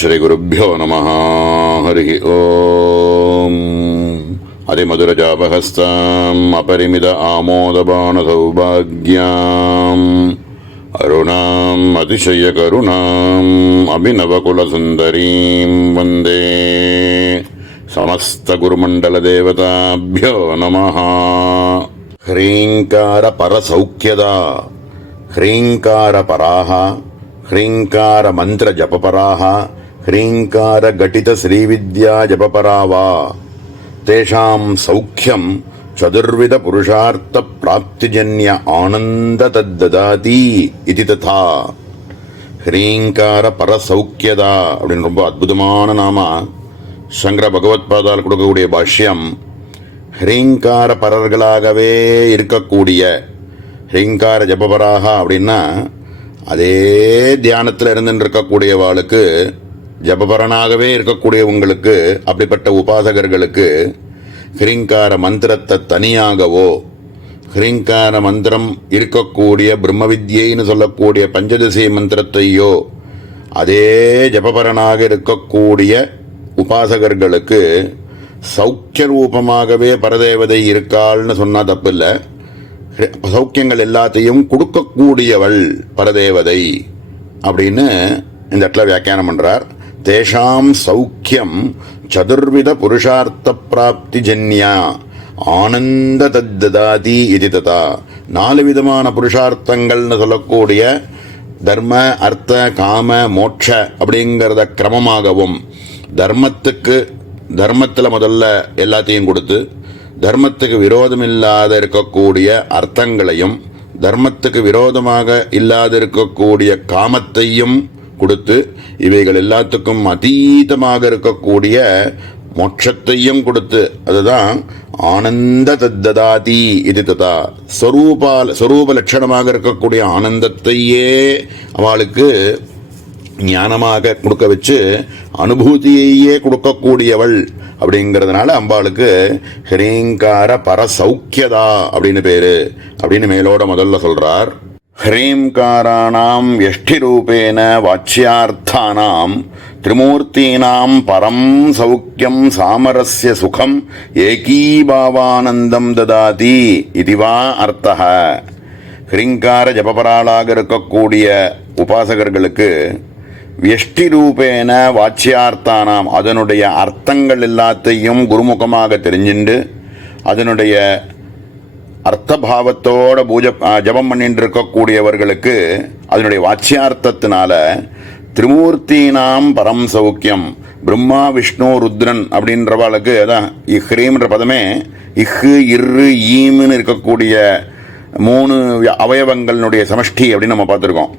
श्रीगुरुभ्यो नमः। हरिः ओम्। अधिमधुरजापहस्ताम् अपरिमित आमोदबाणसौभाग्याम् अरुणाम् अतिशयकरुणाम् अभिनवकुलसुन्दरीम् वन्दे। समस्तगुरुमण्डलदेवताभ्यो नमः। ह्रीङ्कारपरसौख्यदा ह्रीङ्कारपराः ह्रीङ्कारमन्त्रजपपराः ह्रीङ्कारघटितश्रीविद्याजपपरा वा तेषां सौख्यं चतुर्विधपुरुषार्थप्राप्तिजन्य आनन्दतद्ददाति इति तथा. ह्रीङ्कारपरसौख्यदा அப்படின்னு ரொம்ப அற்புதமான நாம சங்கர பகவத்பாதால் கொடுக்கக்கூடிய பாஷ்யம். ஹ்ரீங்கார பரர்களாகவே இருக்கக்கூடிய ஹ்ரீங்கார ஜபபராக அப்படின்னா அதே தியானத்தில் இருந்துட்டு இருக்கக்கூடியவாளுக்கு, ஜபபரனாகவே இருக்கக்கூடியவங்களுக்கு, அப்படிப்பட்ட உபாசகர்களுக்கு ஹ்ரீங்கார மந்திரத்தை தனியாகவோ, ஹ்ரீங்கார மந்திரம் இருக்கக்கூடிய பிரம்ம வித்யைன்னு சொல்லக்கூடிய பஞ்சதசி மந்திரத்தையோ அதே ஜபபரனாக இருக்கக்கூடிய உபாசகர்களுக்கு சௌக்கிய ரூபமாகவே பரதேவதை இருக்காள்னு சொன்னா தப்பில்லை. சௌக்கியங்கள் எல்லாத்தையும் கொடுக்கக்கூடியவள் பரதேவதை அப்படின்னு இந்த இடத்துல வியாக்கியானம் பண்றார். தேஷாம் சௌக்கியம் சதுர்வித புருஷார்த்த பிராப்தி ஜன்யா ஆனந்த தத்தாதி இது ததா. 4 விதமான புருஷார்த்தங்கள்னு சொல்லக்கூடிய தர்ம அர்த்த காம மோட்ச அப்படிங்கிறத கிரமமாகவும், தர்மத்தில் முதல்ல எல்லாத்தையும் கொடுத்து, தர்மத்துக்கு விரோதம் இல்லாத இருக்கக்கூடிய அர்த்தங்களையும், தர்மத்துக்கு விரோதமாக இல்லாத இருக்கக்கூடிய காமத்தையும் கொடுத்து, இவைகள் எல்லாத்துக்கும் அதீதமாக இருக்கக்கூடிய மோட்சத்தையும் கொடுத்து, அதுதான் ஆனந்த தத்தாதி இது ததா. ஸ்வரூப லட்சணமாக இருக்கக்கூடிய ஆனந்தத்தையே அவளுக்கு ஞானமாக கொடுக்க வச்சு அனுபூதியையே கொடுக்கக்கூடியவள் அப்படிங்கிறதுனால அம்பாளுக்கு ஹ்ரீங்கார பரசௌக்கியதா அப்படின்னு பேரு அப்படின்னு மேலோட முதல்ல சொல்றார். ஹ்ரீங்காராணாம் எஷ்டி ரூபேன வாச்சியார்த்தானாம் திரிமூர்த்தீனாம் பரம் சௌக்கியம் சாமரஸ்ய சுகம் ஏகீபாவானந்தம் ததாதி இதுவா அர்த்தः. ஹ்ரீங்கார ஜபபராளாக இருக்கக்கூடிய உபாசகர்களுக்கு வியஷ்டி ரூபேன வாச்சியார்த்தானாம், அதனுடைய அர்த்தங்கள் எல்லாத்தையும் குருமுகமாக தெரிஞ்சுண்டு அதனுடைய அர்த்தபாவத்தோட ஜபம் பண்ணிட்டு இருக்கக்கூடியவர்களுக்கு அதனுடைய வாச்சியார்த்தத்தினால திரிமூர்த்தினாம் பரம் சௌக்கியம், பிரம்மா விஷ்ணு ருத்ரன் அப்படின்றவாளுக்கு அதான் இஹ்ரீம்ன்ற பதமே இஹ் இர்ரு ஈம்னு இருக்கக்கூடிய 3 அவயவங்களுடைய சமஷ்டி அப்படின்னு நம்ம பார்த்துருக்கோம்.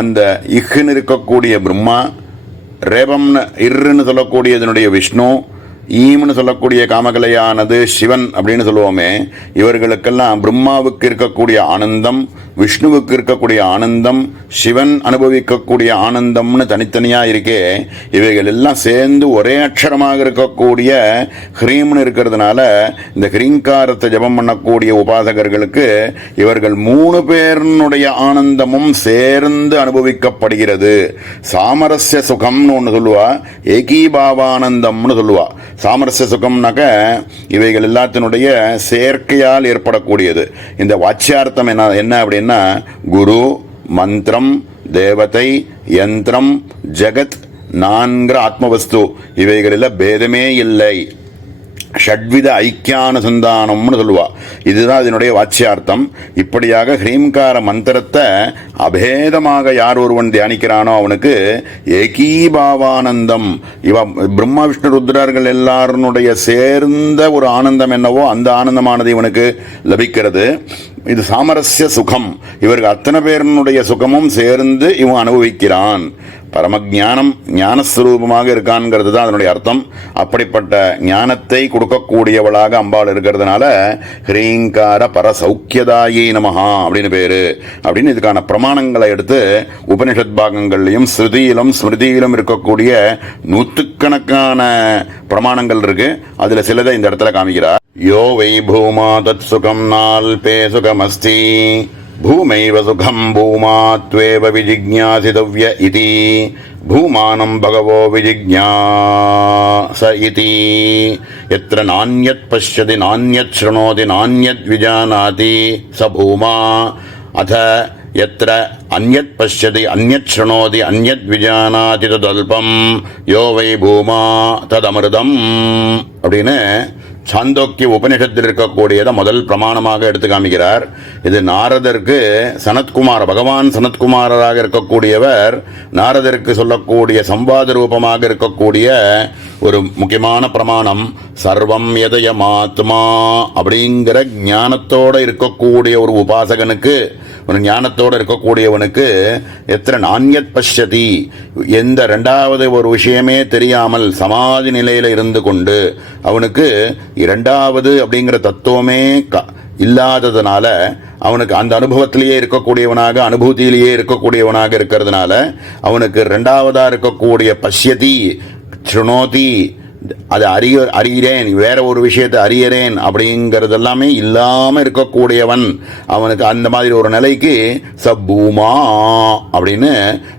அந்த இஹ்னு இருக்கக்கூடிய பிரம்மா, ரேபம்னு இர்ன்னு சொல்லக்கூடியதனுடைய விஷ்ணு, ஈம்னு சொல்லக்கூடிய காமகலையானது சிவன் அப்படின்னு சொல்லுவோமே, இவர்களுக்கெல்லாம் பிரம்மாவுக்கு இருக்கக்கூடிய ஆனந்தம், விஷ்ணுவுக்கு இருக்கக்கூடிய ஆனந்தம், சிவன் அனுபவிக்கக்கூடிய ஆனந்தம்னு தனித்தனியாக இருக்கே, இவைகள் எல்லாம் சேர்ந்து ஒரே அக்ஷரமாக இருக்கக்கூடிய ஹ்ரீம்னு இருக்கிறதுனால இந்த ஹ்ரீங்காரத்தை ஜபம் பண்ணக்கூடிய உபாசகர்களுக்கு இவர்கள் 3 பேருடைய ஆனந்தமும் சேர்ந்து அனுபவிக்கப்படுகிறது. சாமரஸ்ய சுகம்னு ஒன்று சொல்லுவா, ஏகீபாவானந்தம்னு சொல்லுவா. சாமரஸ்ய சுகம்னாக்க இவைகள் எல்லாத்தினுடைய சேர்க்கையால் ஏற்படக்கூடியது. இந்த வாச்சியார்த்தம் என்ன அப்படின்னா, குரு, மந்திரம், தேவதை, யந்திரம், ஜகத் 4 ஆத்மவஸ்து, இவைகளில் பேதமே இல்லை. ஷட்வித ஐக்கியானுசந்தானம்னு சொல்லுவா. இதுதான் இதனுடைய வாச்சியார்த்தம். இப்படியாக ஹ்ரீங்கார மந்திரத்தை அபேதமாக யார் ஒருவன் தியானிக்கிறானோ அவனுக்கு ஏகீபாவானந்தம், இவ பிரம்மா விஷ்ணு ருத்ரர்கள் எல்லாருடைய சேர்ந்த ஒரு ஆனந்தம் என்னவோ அந்த ஆனந்தமானது இவனுக்கு லபிக்கிறது. இது சாமரஸ்ய சுகம், இவர்கள் அத்தனை பேருடைய சுகமும் சேர்ந்து இவன் அனுபவிக்கிறான். பரமஜானம் ஞானஸ்வரூபமாக இருக்கான்ங்கிறது தான் அதனுடைய அர்த்தம். அப்படிப்பட்ட ஞானத்தை கொடுக்கக்கூடியவளாக அம்பாள் இருக்கிறதுனால ஹ்ரீங்கார பரசௌக்கியதாயே நமஹா அப்படின்னு பேரு அப்படின்னு இதுக்கான பிரமாணங்களை எடுத்து உபனிஷத் பாகங்கள்லையும் ஸ்ருதியிலும் ஸ்மிருதியிலும் இருக்கக்கூடிய 100கணக்கான பிரமாணங்கள் இருக்கு. அதுல சிலதை இந்த இடத்துல காமிக்கிறார். யோ வை பூமா தத் சுகம் நால்பே சுகமஸ்தி பூமைவ சுகம் பூமாத்வேவ விஜிக்ஞாசிதவ்ய இதி பூமானம் பகவோ விஜிக்ஞாச இதி யத்ர நான்யத் பஷ்யதி நான்யத் ஸ்ருணோதி நான்யத் விஜானாதி ச பூமா அத யத்ர அன்யத் பஷ்யதி அன்யத் ஸ்ருணோதி அன்யத் விஜானாதி ததல்பம் யோ வை பூமா ததமிருதம் அப்படின்னு சாந்தோக்கிய உபனிஷத்தில் இருக்கக்கூடியதை முதல் பிரமாணமாக எடுத்து காமிக்கிறார். இது நாரதருக்கு சனத்குமார், பகவான் சனத்குமாரராக இருக்கக்கூடியவர் நாரதருக்கு சொல்லக்கூடிய சம்வாத ரூபமாக இருக்கக்கூடிய ஒரு முக்கியமான பிரமாணம். சர்வம் எதயமாத்மா அப்படிங்கிற ஞானத்தோடு இருக்கக்கூடிய ஒரு உபாசகனுக்கு, ஒரு ஞானத்தோடு இருக்கக்கூடியவனுக்கு எத்திர நான்யத் பஷ்யதி, எந்த ரெண்டாவது ஒரு விஷயமே தெரியாமல் சமாதி நிலையில் இருந்து கொண்டு அவனுக்கு இரண்டாவது அப்படிங்கிற தத்துவமே இல்லாததுனால அவனுக்கு அந்த அனுபவத்திலேயே இருக்கக்கூடியவனாக, அனுபூதியிலேயே இருக்கக்கூடியவனாக இருக்கிறதுனால அவனுக்கு ரெண்டாவதா இருக்கக்கூடிய பஷ்யதி ஸ்ருணோதி, அது அறிகிறேன், வேற ஒரு விஷயத்தை அறியறேன் அப்படிங்கிறது எல்லாமே இல்லாமல் இருக்கக்கூடியவன் அவனுக்கு அந்த மாதிரி ஒரு நிலைக்கு சப்பூமா அப்படின்னு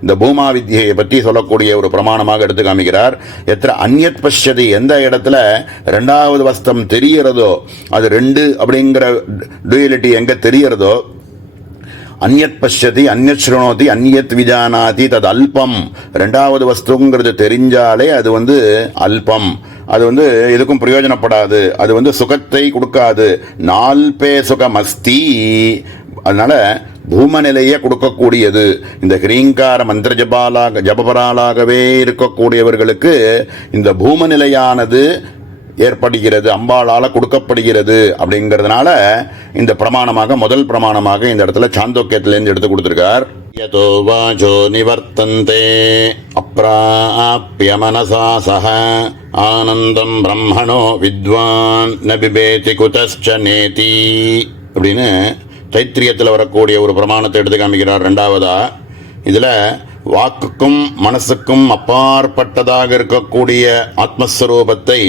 இந்த பூமா வித்யை பற்றி சொல்லக்கூடிய ஒரு பிரமாணமாக எடுத்து காமிக்கிறார். எத்திர அந்யத் பஷ்யதி, எந்த இடத்துல ரெண்டாவது வஸ்தம் தெரிகிறதோ, அது ரெண்டு அப்படிங்கிற டூயலிட்டி எங்க தெரிகிறதோ, அந்யத் பஷ்யதி அந்யத் ஸ்ருணோதி அந்யத் விஜானாதி தது அல்பம், ரெண்டாவது வஸ்துங்கிறது தெரிஞ்சாலே அது அல்பம், அது எதுக்கும் பிரயோஜனப்படாது, அது சுகத்தை கொடுக்காது. நால்பே சுகமஸ்தி, அதனால பூமநிலையை கொடுக்கக்கூடியது. இந்த ஹிரீங்கார மந்திர ஜபபராலாகவே இருக்கக்கூடியவர்களுக்கு இந்த பூமநிலையானது ஏற்படுகிறது, அம்பாளால கொடுக்கப்படுகிறது. அப்படிங்கிறதுனால இந்த பிரமாணமாக, முதல் பிரமாணமாக இந்த இடத்துல சாந்தோக்கியத்திலேருந்து எடுத்து கொடுத்திருக்கார். யதோ வாசோ நிவர்த்தந்தே அப்ராப்ய மனசா சஹ ஆனந்தம் பிரம்மணோ வித்வான் ந பிபேதி குதஸ்ச நேதி அப்படின்னு தைத்திரியத்தில் வரக்கூடிய ஒரு பிரமாணத்தை எடுத்து காமிக்கிறார். ரெண்டாவதா இதில் வாக்குக்கும் மனசுக்கும் அப்பாற்பட்டதாக இருக்கக்கூடிய ஆத்மஸ்வரூபத்தை,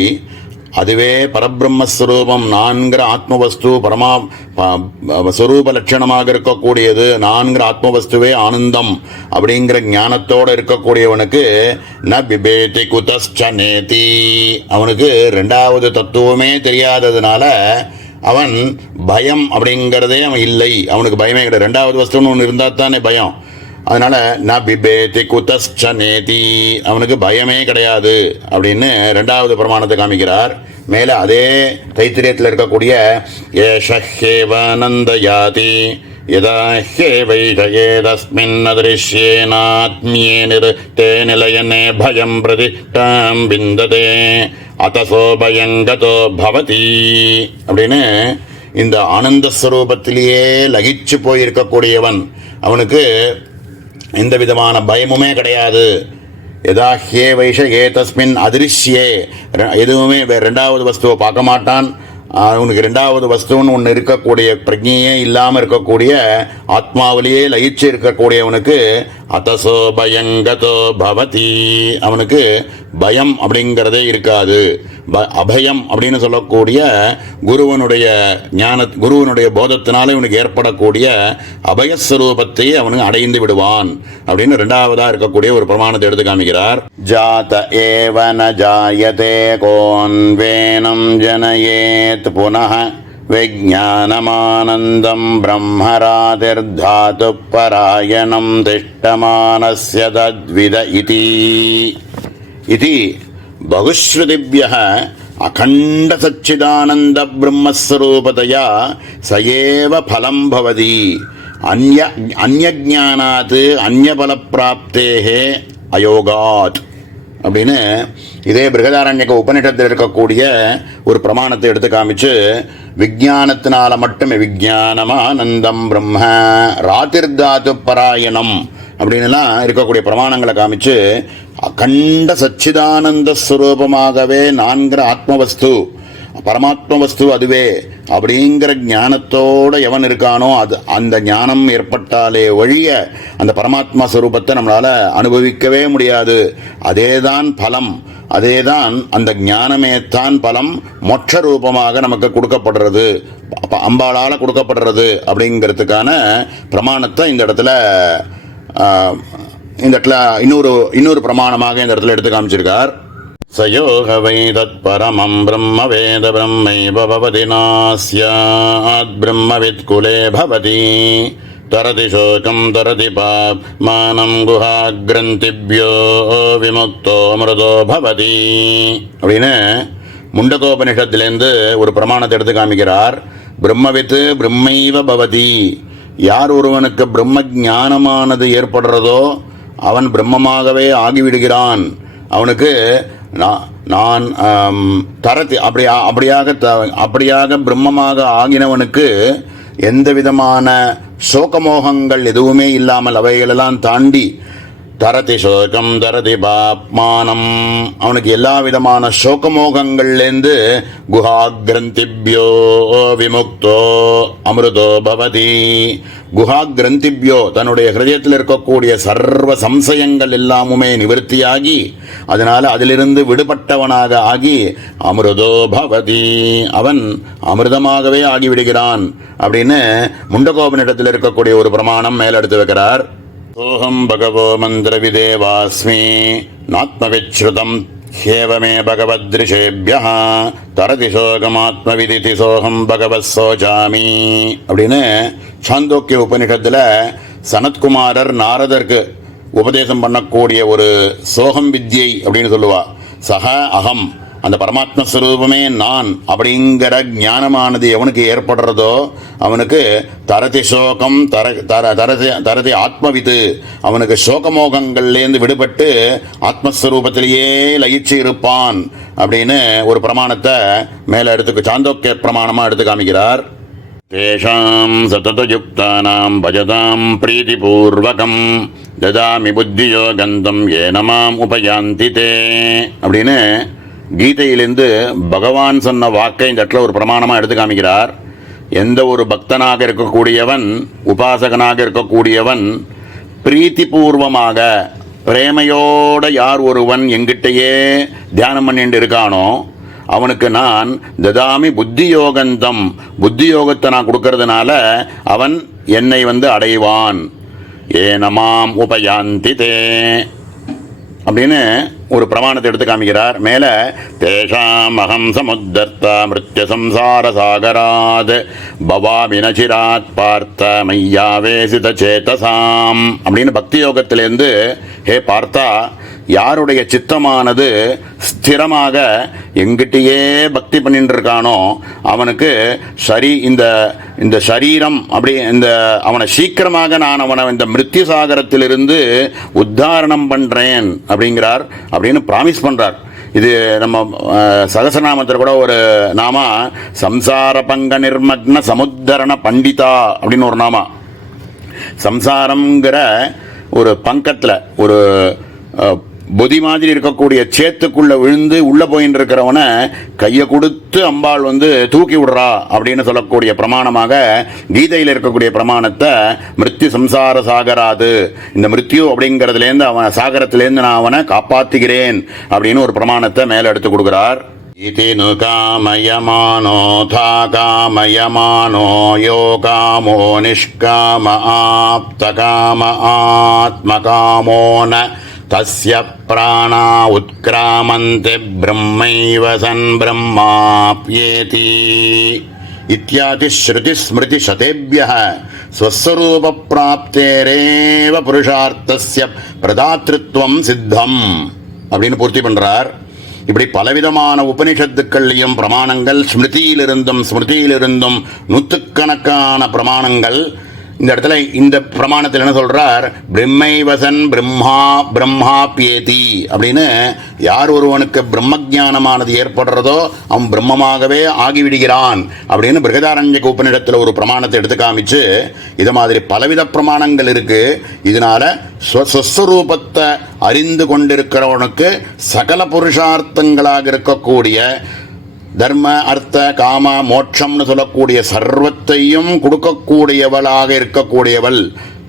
அதுவே பரபிரம்மஸ்வரூபம் நான்கிற ஆத்மவஸ்து பரமா ஸ்வரூப லட்சணமாக இருக்கக்கூடியது, நான்கிற ஆத்மவஸ்துவே ஆனந்தம் அப்படிங்கிற ஞானத்தோடு இருக்கக்கூடியவனுக்கு ந பிபேதி குதஸ்ச நேதி, அவனுக்கு ரெண்டாவது தத்துவமே தெரியாததுனால அவன் பயம் அப்படிங்கிறதே அவன் இல்லை, அவனுக்கு பயமே கிடையாது. ரெண்டாவது வஸ்துன்னு ஒன்று இருந்தால் தானே பயம். அதனால ந பிபேதி குதஸ்ச நேதி, அவனுக்கு பயமே கிடையாது அப்படின்னு ரெண்டாவது பிரமாணத்தை காமிக்கிறார். மேலே அதே தைத்திரியத்தில் இருக்கக்கூடிய ஏஷஹேவானந்தயாதி யதா ஹேவைதயேதஸ்மின் அதிருஷ்யேனாத்மியே நிருத்தே நிலையனே பயம் பிரதிஷ்டாம் விந்ததே அத்தசோ பயங்கதோ பவதி அப்படின்னு இந்த ஆனந்த ஸ்வரூபத்திலேயே லகிச்சு போயிருக்கக்கூடியவன் அவனுக்கு எந்த விதமான பயமுமே கிடையாது. எதா ஹே வைஷ ஏ தஸ்மின் அதிருஷ்யே, எதுவுமே ரெண்டாவது வஸ்துவை பார்க்க மாட்டான். அவனுக்கு ரெண்டாவது வஸ்துன்னு ஒன்று இருக்கக்கூடிய பிரஜையே இல்லாமல் இருக்கக்கூடிய ஆத்மாவிலேயே லயிச்சு இருக்கக்கூடியவனுக்கு அத்தசோ பயங்கதோ பவதி, அவனுக்கு பயம் அப்படிங்கிறதே இருக்காது. அபயம் அப்படின்னு சொல்லக்கூடிய குருவனுடைய போதத்தினால இவனுக்கு ஏற்படக்கூடிய அபயஸ்வரூபத்தை அவனுக்கு அடைந்து விடுவான் அப்படின்னு ரெண்டாவதா இருக்கக்கூடிய ஒரு பிரமாணத்தை எடுத்து காமிக்கிறார். ஜாத ஏவன ஜாயதே கோன்வேனம் ஜனயேத் புனः விஜ்ஞானமானந்தம் பிரம்மராதிர்தாது பராயணம் திஷ்டமானஸ்ய தத்வித இதி பகுஸ்ருதிப்யः அகண்ட சச்சிதானந்த பிரம்மஸ்வரூபதயா சயேவ பலம் பவதி அந்யஜானாத் அந்யபலப்பிராப்தேஹே அயோகாத் அப்படின்னு இதே பிருகதாரண்யக உபநிஷத்தில் இருக்கக்கூடிய ஒரு பிரமாணத்தை எடுத்து காமிச்சு விஞ்ஞானத்தினால மட்டுமே விஞ்ஞானமானந்தம் பிரம்ம ராதிர்தாது பராயணம் அப்படின்லாம் இருக்கக்கூடிய பிரமாணங்களை காமிச்சு அகண்ட சச்சிதானந்த ஸ்வரூபமாகவே நான்கிற ஆத்மவஸ்து பரமாத்ம வஸ்து அதுவே அப்படிங்கிற ஞானத்தோட எவன் இருக்கானோ அது அந்த ஞானம் ஏற்பட்டாலே ஒழிய அந்த பரமாத்மா ஸ்வரூபத்தை நம்மளால அனுபவிக்கவே முடியாது. அதேதான் பலம். அதேதான் அந்த ஞானமே தான் பலம் மோட்ச ரூபமாக நமக்கு கொடுக்கப்படுறது, அம்பாளால கொடுக்கப்படுறது அப்படிங்கிறதுக்கான பிரமாணத்தை இந்த இடத்துல இன்னொரு பிரமாணமாக இந்த இடத்துல எடுத்து காமிச்சிருக்கார். சயோக வை தத் பரமம் பிரம்ம வேத பிரம்மைவ பவதி நாஸ்யாத் பிரம்மவித் குலே பவதி தரதி சோகம் தரதி பாப்மானம் குஹாக்ரந்திப்யோ விமுக்தோ அமிர்தோ பவதி அப்படின்னு முண்டகோபனிஷத்திலேருந்து ஒரு பிரமாணத்தை எடுத்து காமிக்கிறார். பிரம்மவித் பிரம்மைவ பவதி, யார் ஒருவனுக்கு பிரம்ம ஞானமானது ஏற்படுறதோ அவன் பிரம்மமாகவே ஆகிவிடுகிறான். அவனுக்கு நான் தரத்தி அப்படியாக பிரம்மமாக ஆகினவனுக்கு எந்த விதமான சோகமோகங்கள் எதுவுமே இல்லாமல் அவைகளெல்லாம் தாண்டி தரதி சோகம் தரதி பாப்மானம், அவனுக்கு எல்லா விதமான சோகமோகங்கள்லேருந்து குஹாக்ரந்திப்யோ விமுக்தோ அமிர்தோ பவதி. குஹாக்ரந்திப்யோ தன்னுடைய ஹிருதயத்தில் இருக்கக்கூடிய சர்வ சம்சயங்கள் எல்லாமுமே நிவர்த்தியாகி அதனால அதிலிருந்து விடுபட்டவனாக ஆகி அமிர்தோ பவதி, அவன் அமிர்தமாகவே ஆகிவிடுகிறான் அப்படின்னு முண்டகோபனிடத்தில் இருக்கக்கூடிய ஒரு பிரமாணம் மேலெடுத்து வைக்கிறார். சோகம் பகவோ மந்திரவிதேவாஸ்மி நாத்மவிச்ருதம் ஹேவமே பகவத்ரிஷேபியः தரதி சோகமாத்மவிதிதி சோகம் பகவத் சோசாமி அப்படின்னு சாந்தோக்கிய உபனிஷத்துல சனத்குமாரர் நாரதருக்கு உபதேசம் பண்ணக்கூடிய ஒரு சோகம் வித்யை அப்படின்னு சொல்லுவா. சக அகம், அந்த பரமாத்ம ஸ்வரூபமே நான் அப்படிங்கிற ஞானமானது எவனுக்கு ஏற்படுறதோ அவனுக்கு தரதி சோகம் தரதி ஆத்மவித்து, அவனுக்கு சோகமோகங்கள்லேருந்து விடுபட்டு ஆத்மஸ்வரூபத்திலேயே லயிச்சு இருப்பான் அப்படின்னு ஒரு பிரமாணத்தை மேல எடுத்து சாந்தோக்கிய பிரமாணமா எடுத்து காமிக்கிறார். தேஷாம் சததயுக்தானாம் பஜதாம் பிரீதிபூர்வகம் ததாமி புத்தியோகந்தம் ஏனமாம் உபயாந்தி தே அப்படின்னு கீதையிலிருந்து பகவான் சொன்ன வாக்கை இந்த இடத்துல ஒரு பிரமாணமாக எடுத்து காமிக்கிறார். எந்த ஒரு பக்தனாக இருக்கக்கூடியவன், உபாசகனாக இருக்கக்கூடியவன் பிரீத்திபூர்வமாக பிரேமையோட யார் ஒருவன் எங்கிட்டயே தியானம் பண்ணிட்டு இருக்கானோ அவனுக்கு நான் ததாமி புத்தியோகந்தம், புத்தியோகத்தை நான் கொடுக்கறதுனால அவன் என்னை அடைவான். ஏனமாம் உபயாந்தி தே அப்படின்னு ஒரு பிரமாணத்தை எடுத்து காமிக்கிறார். மேல தேஷாம் அகம் சமுத்தர்த்தா மிருத்ய சம்சார சாகராத் பவாமி நசிராத் பார்த்த மையாவேசித சேதசாம் அப்படின்னு பக்தி யோகத்திலேருந்து, ஹே பார்த்தா, யாருடைய சித்தமானது ஸ்திரமாக எங்கிட்டயே பக்தி பண்ணிட்டு இருக்கானோ அவனுக்கு இந்த சரீரம் அப்படி அவனை சீக்கிரமாக நான் அவனை இந்த மிருத்யு சாகரத்திலிருந்து உத்தாரணம் பண்றேன் அப்படிங்கிறார் அப்படின்னு பிராமிஸ் பண்றார். இது நம்ம சகசநாமத்தில் கூட ஒரு நாமா சம்சார பங்க நிர்மக்ன சமுத்தரண பண்டிதா அப்படின்னு ஒரு நாமா. சம்சாரம்ங்கிற ஒரு பங்கத்தில் ஒரு பொதி மாதிரி இருக்கக்கூடிய சேத்துக்குள்ள விழுந்து உள்ள போயின்னு இருக்கிறவனை கையை கொடுத்து அம்பாள் தூக்கி விடுறா அப்படின்னு சொல்லக்கூடிய பிரமாணமாக கீதையில் இருக்கக்கூடிய பிரமாணத்தை மிருத்யு சம்சார சாகராது, இந்த மிருத்யு அப்படிங்கிறதுலேருந்து அவன் சாகரத்திலேருந்து நான் அவனை காப்பாற்றுகிறேன் அப்படின்னு ஒரு பிரமாணத்தை மேலே எடுத்து கொடுக்குறார். இதினு காமயமானோதா காமயமானோ யோ காமோ நிஷ்காம ஆப்த காம ஆத்மகாமோன தஸ்ய பிராணா உத்கிராமந்தி பிரம்மைவ சன் பிரம்மாப்யேதி இத்யாதி ஸ்ருதி ஸ்மிருதி சதேப்யः ஸ்வஸ்வரூப பிராப்தேரேவ புருஷார்த்தஸ்ய பிரதாத்ருத்வம் சித்தம் அப்படின்னு பூர்த்தி பண்றார். இப்படி பலவிதமான உபனிஷத்துக்கள்லையும் பிரமாணங்கள், ஸ்மிருதியிலிருந்தும் நூற்றுக்கணக்கான பிரமாணங்கள். இந்த இடத்துல இந்த பிரமாணத்தில் என்ன சொல்றார், பிரம்மைவசன் பிரம்மாப்யேதி அப்படின்னு யார் ஒருவனுக்கு பிரம்ம ஞானமானது ஏற்படுறதோ அவன் பிரம்மமாகவே ஆகிவிடுகிறான் அப்படின்னு பிருகதாரண்யக உபநிடத்தில் ஒரு பிரமாணத்தை எடுத்து காமிச்சு இது மாதிரி பலவித பிரமாணங்கள் இருக்கு. இதனால ஸ்வஸ்வரூபத்தை அறிந்து கொண்டிருக்கிறவனுக்கு சகல புருஷார்த்தங்களாக இருக்கக்கூடிய தர்ம அர்த்த காம மோட்சம்னு சொல்லக்கூடிய சர்வத்தையும் கொடுக்கக்கூடியவளாக இருக்கக்கூடியவள்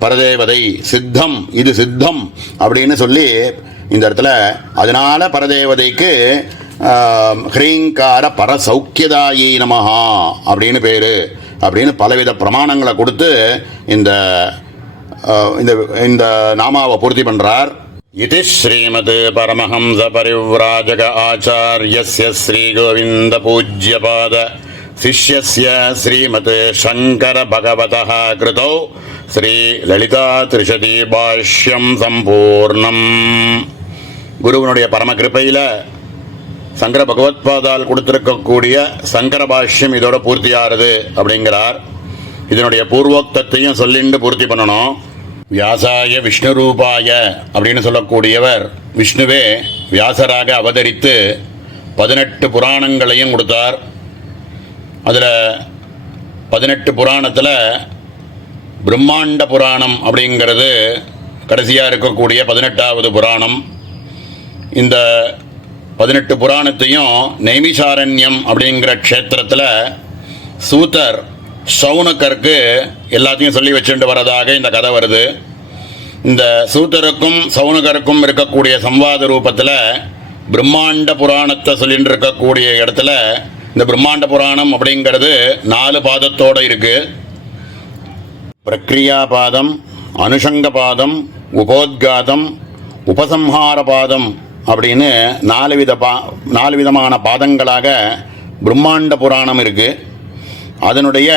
பரதேவதை. சித்தம், இது சித்தம் அப்படின்னு சொல்லி இந்த இடத்துல. அதனால பரதேவதைக்கு ஹ்ரீங்கார பரசௌக்கியதாயி நமஹா அப்படின்னு பேரு அப்படின்னு பலவித பிரமாணங்களை கொடுத்து இந்த இந்த நாமாவை பூர்த்தி பண்றார். இது ஸ்ரீமத் பரமஹம்ச பரிவ்ராஜக ஆச்சார்யஸ்ய ஸ்ரீ கோவிந்த பூஜ்யபாத சிஷ்யஸ்ய ஸ்ரீமத் சங்கர பகவதः கிருதோ ஸ்ரீ லலிதா திரிஷதி பாஷ்யம் சம்பூர்ணம். குருவனுடைய பரம கிருபையில சங்கர பகவத்பாதால் கொடுத்திருக்கக்கூடிய சங்கர பாஷ்யம் இதோட பூர்த்தியாகிறது அப்படிங்கிறார். இதனுடைய பூர்வோக்தத்தையும் சொல்லிண்டு பூர்த்தி பண்ணணும். வியாசாய விஷ்ணு ரூபாய அப்படின்னு சொல்லக்கூடியவர் விஷ்ணுவே வியாசராக அவதரித்து 18 புராணங்களையும் கொடுத்தார். அதில் 18 புராணத்தில் பிரம்மாண்ட புராணம் அப்படிங்கிறது கடைசியாக இருக்கக்கூடிய 18வது புராணம். இந்த 18 புராணத்தையும் நைமிசாரண்யம் அப்படிங்கிற க்ஷேத்திரத்தில் சூதர் சௌனகருக்கு எல்லாத்தையும் சொல்லி வச்சுட்டு வரதாக இந்த கதை வருது. இந்த சூதருக்கும் சௌனகருக்கும் இருக்கக்கூடிய சம்வாத ரூபத்தில் பிரம்மாண்ட புராணத்தை சொல்லிட்டு இருக்கக்கூடிய இடத்துல இந்த பிரம்மாண்ட புராணம் அப்படிங்கிறது 4 பாதத்தோடு இருக்குது. பிரக்ரியா பாதம், அனுஷங்க பாதம், உபோத்காதம், உபசம்ஹார பாதம் அப்படின்னு 4 விதமான பாதங்களாக பிரம்மாண்ட புராணம் இருக்குது. அதனுடைய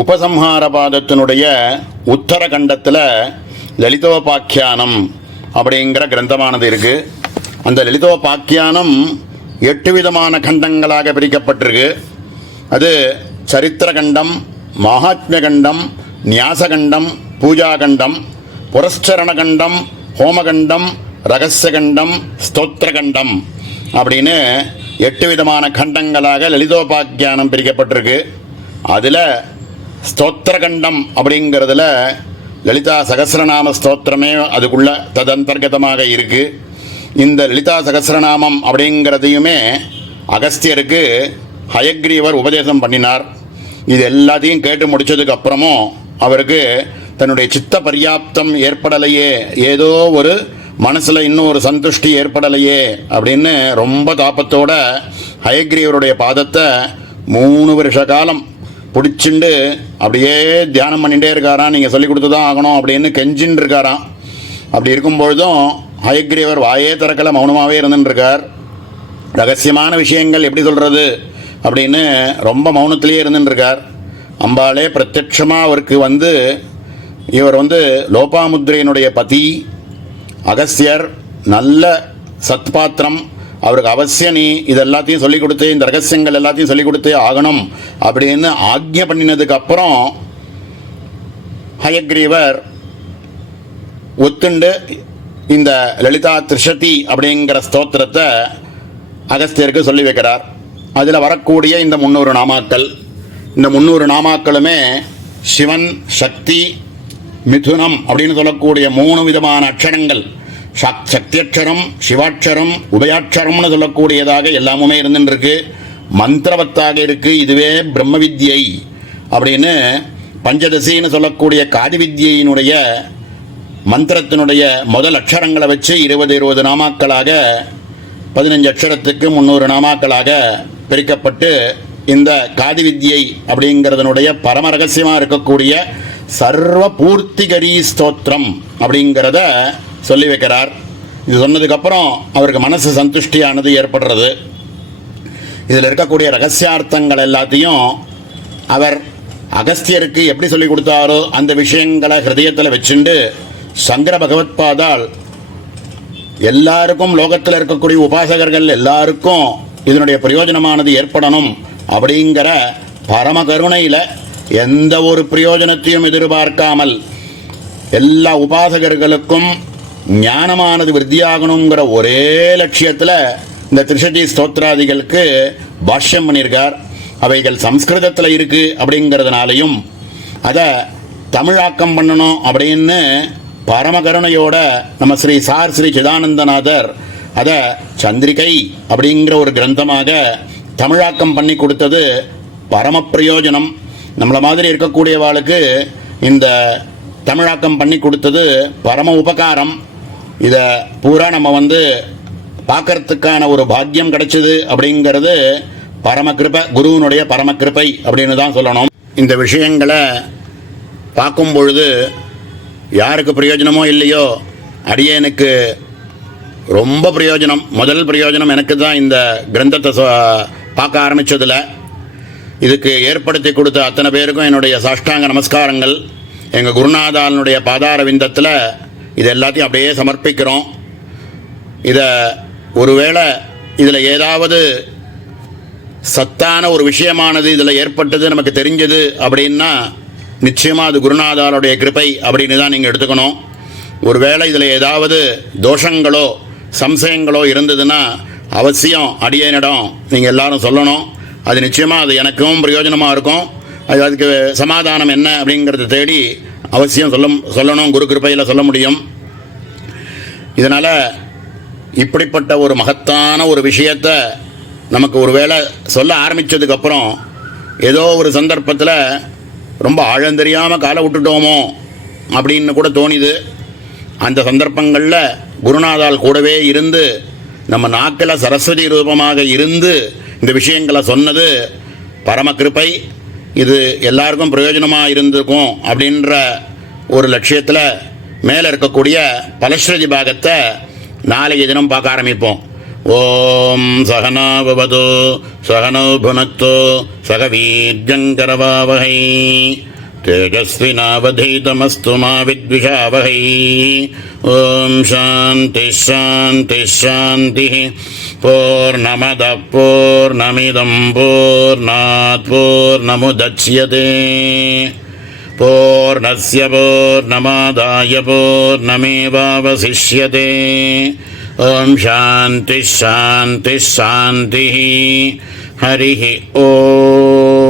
உபசம்ஹார பாதத்தினுடைய உத்தரகண்டத்தில் லலிதோபாக்கியானம் அப்படிங்கிற கிரந்தமானது இருக்குது. அந்த லலிதோபாக்கியானம் 8 விதமான கண்டங்களாக பிரிக்கப்பட்டிருக்கு. அது சரித்திரகண்டம், மகாத்மியகண்டம், நியாசகண்டம், பூஜாகண்டம், புரஸ்சரணகண்டம், ஹோமகண்டம், ரகசியகண்டம், ஸ்தோத்திரகண்டம் அப்படின்னு 8 விதமான கண்டங்களாக லலிதோபாக்கியானம் பிரிக்கப்பட்டிருக்கு. அதில் ஸ்தோத்திரகண்டம் அப்படிங்கிறதுல லலிதா சகஸ்ரநாம ஸ்தோத்திரமே அதுக்குள்ள ததந்தர்கதமாக இருக்குது. இந்த லலிதா சகஸ்ரநாமம் அப்படிங்கிறதையுமே அகஸ்தியருக்கு ஹயக்ரீவர் உபதேசம் பண்ணினார். இது எல்லாத்தையும் கேட்டு முடித்ததுக்கு அப்புறமும் அவருக்கு தன்னுடைய சித்த பர்யாப்தம் ஏற்படலையே, ஏதோ ஒரு மனசில் இன்னும் ஒரு சந்துஷ்டி ஏற்படலையே அப்படின்னு ரொம்ப தாபத்தோட ஹயக்ரீவருடைய பாதத்தை 3 வருஷ காலம் பிடிச்சிண்டு அப்படியே தியானம் பண்ணிகிட்டே இருக்காராம். நீங்கள் சொல்லி கொடுத்து தான் ஆகணும் அப்படின்னு கெஞ்சின்னு இருக்காராம். அப்படி இருக்கும்பொழுதும் ஹயக்ரீவர் வாயே திறக்கலை, மௌனமாகவே இருந்துட்டுருக்கார். ரகசியமான விஷயங்கள் எப்படி சொல்கிறது அப்படின்னு ரொம்ப மௌனத்திலே இருந்துட்டுருக்கார். அம்பாளே பிரத்யட்சமாக அவருக்கு இவர் லோபாமுத்ரையினுடைய பதி அகஸ்தியர், நல்ல சத்பாத்திரம், அவருக்கு அவசியம் நீ இதெல்லாத்தையும் சொல்லிக் கொடுத்து இந்த ரகசியங்கள் எல்லாத்தையும் சொல்லிக் கொடுத்தே ஆகணும் அப்படின்னு ஆக்ஞை பண்ணினதுக்கு அப்புறம் ஹயக்ரீவர் ஒத்துண்டு இந்த லலிதா திரிஷதி அப்படிங்கிற ஸ்தோத்திரத்தை அகஸ்தியருக்கு சொல்லி வைக்கிறார். அதில் வரக்கூடிய இந்த 300 நாமாக்கள், இந்த 300 நாமாக்களுமே சிவன், சக்தி, மிதுனம் அப்படின்னு சொல்லக்கூடிய 3 விதமான அக்ஷரங்கள், சக்தியட்சரம், சிவாட்சரம், உபயாட்சரம்னு சொல்லக்கூடியதாக எல்லாமுமே இருந்துருக்கு. மந்திரவத்தாக இருக்குது. இதுவே பிரம்ம வித்யை அப்படின்னு பஞ்சதசின்னு சொல்லக்கூடிய காதி வித்யினுடைய மந்திரத்தினுடைய முதல் அக்ஷரங்களை வச்சு 20 நாமாக்களாக 15 அக்ஷரத்துக்கு 300 நாமாக்களாக பிரிக்கப்பட்டு இந்த காதி வித்யை அப்படிங்கிறதனுடைய பரம ரகசியமாக இருக்கக்கூடிய சர்வ பூர்த்திகரி ஸ்தோத்திரம் அப்படிங்கிறத சொல்லி வைக்கிறார். இது சொன்னதுக்கப்புறம் அவருக்கு மனசு சந்துஷ்டியானது ஏற்படுறது. இதில் இருக்கக்கூடிய ரகசியார்த்தங்கள் எல்லாத்தையும் அவர் அகஸ்தியருக்கு எப்படி சொல்லி கொடுத்தாரோ அந்த விஷயங்களை ஹிருதயத்தில் வச்சுண்டு சங்கர பகவத்பாதால் எல்லாருக்கும், லோகத்தில் இருக்கக்கூடிய உபாசகர்கள் எல்லாருக்கும் இதனுடைய பிரயோஜனமானது ஏற்படணும் அப்படிங்கிற பரம கருணையில் எந்த ஒரு பிரயோஜனத்தையும் எதிர்பார்க்காமல் எல்லா உபாசகர்களுக்கும் ஞானமானது விருத்தியாகணுங்கிற ஒரே லட்சியத்தில் இந்த திரிஷதி ஸ்தோத்திராதிகளுக்கு பாஷ்யம் பண்ணியிருக்கார். அவைகள் சம்ஸ்கிருதத்தில் இருக்குது அப்படிங்கிறதுனாலையும் அதை தமிழாக்கம் பண்ணணும் அப்படின்னு பரமகருணையோட நம்ம ஸ்ரீ சிதானந்தநாதர் அதை சந்திரிகை அப்படிங்கிற ஒரு கிரந்தமாக தமிழாக்கம் பண்ணி கொடுத்தது பரம பிரயோஜனம். நம்மளை மாதிரி இருக்கக்கூடியவாளுக்கு இந்த தமிழாக்கம் பண்ணி கொடுத்தது பரம உபகாரம். இதை பூரா நம்ம பார்க்கறதுக்கான ஒரு பாக்கியம் கிடைச்சது அப்படிங்கிறது பரமகிருபை, குருவினுடைய பரமகிருபை அப்படின்னு தான் சொல்லணும். இந்த விஷயங்களை பார்க்கும் பொழுது யாருக்கு பிரயோஜனமோ இல்லையோ, அடியேனுக்கு ரொம்ப பிரயோஜனம். முதல் பிரயோஜனம் எனக்கு தான் இந்த கிரந்தத்தை பார்க்க ஆரம்பித்ததில். இதுக்கு ஏற்படுத்தி கொடுத்த அத்தனை பேருக்கும் என்னுடைய சாஷ்டாங்க நமஸ்காரங்கள். எங்கள் குருநாதாலனுடைய பாதார விந்தத்தில் இது எல்லாத்தையும் அப்படியே சமர்ப்பிக்கிறோம். இதை ஒருவேளை இதில் ஏதாவது சத்தான ஒரு விஷயமானது இதில் ஏற்பட்டது நமக்கு தெரிஞ்சது அப்படின்னா நிச்சயமாக அது குருநாதாருடைய கிருபை அப்படின்னு தான் நீங்கள் எடுத்துக்கணும். ஒருவேளை இதில் ஏதாவது தோஷங்களோ சம்சயங்களோ இருந்ததுன்னா அவசியம் அடியேனிடம் நீங்கள் எல்லாரும் சொல்லணும். அது நிச்சயமாக அது எனக்கும் பிரயோஜனமாக இருக்கும். அதுக்கு சமாதானம் என்ன அப்படிங்கிறத தேடி அவசியம் சொல்லணும். குரு கிருபையில் சொல்ல முடியும். இதனால் இப்படிப்பட்ட ஒரு மகத்தான ஒரு விஷயத்தை நமக்கு ஒரு வேளை சொல்ல ஆரம்பித்ததுக்கப்புறம் ஏதோ ஒரு சந்தர்ப்பத்தில் ரொம்ப ஆழந்தெரியாமல் காலை விட்டுட்டோமோ அப்படின்னு கூட தோணிது. அந்த சந்தர்ப்பங்களில் குருநாதால் கூடவே இருந்து நம்ம நாக்கில் சரஸ்வதி ரூபமாக இருந்து இந்த விஷயங்களை சொன்னது பரமகிருபை. இது எல்லாருக்கும் பிரயோஜனமாக இருந்திருக்கும் அப்படின்ற ஒரு லட்சியத்தில் மேலே இருக்கக்கூடிய பலஸ்ருதி பாகத்தை நாளைய தினம் பார்க்க ஆரம்பிப்போம். ஓம் சகனா பவது சகனோ புனக்தோ சக வீர்யங்கரவாவஹை தேஜஸ்வினாவதீதமஸ்து மா வித்விஷாவஹை. ஓம் சாந்தி சாந்தி சாந்தி. பூர்ணமத பூர்ணமிதம் பூர்ணாத் பூர்ணமுதச்யதே பூர்ணஸ்ய பூர்ணமாதாய பூர்ணமேவாவசிஷ்யதே. ஓம் சாந்தி சாந்தி சாந்தி. ஹரிஹி ஓம்.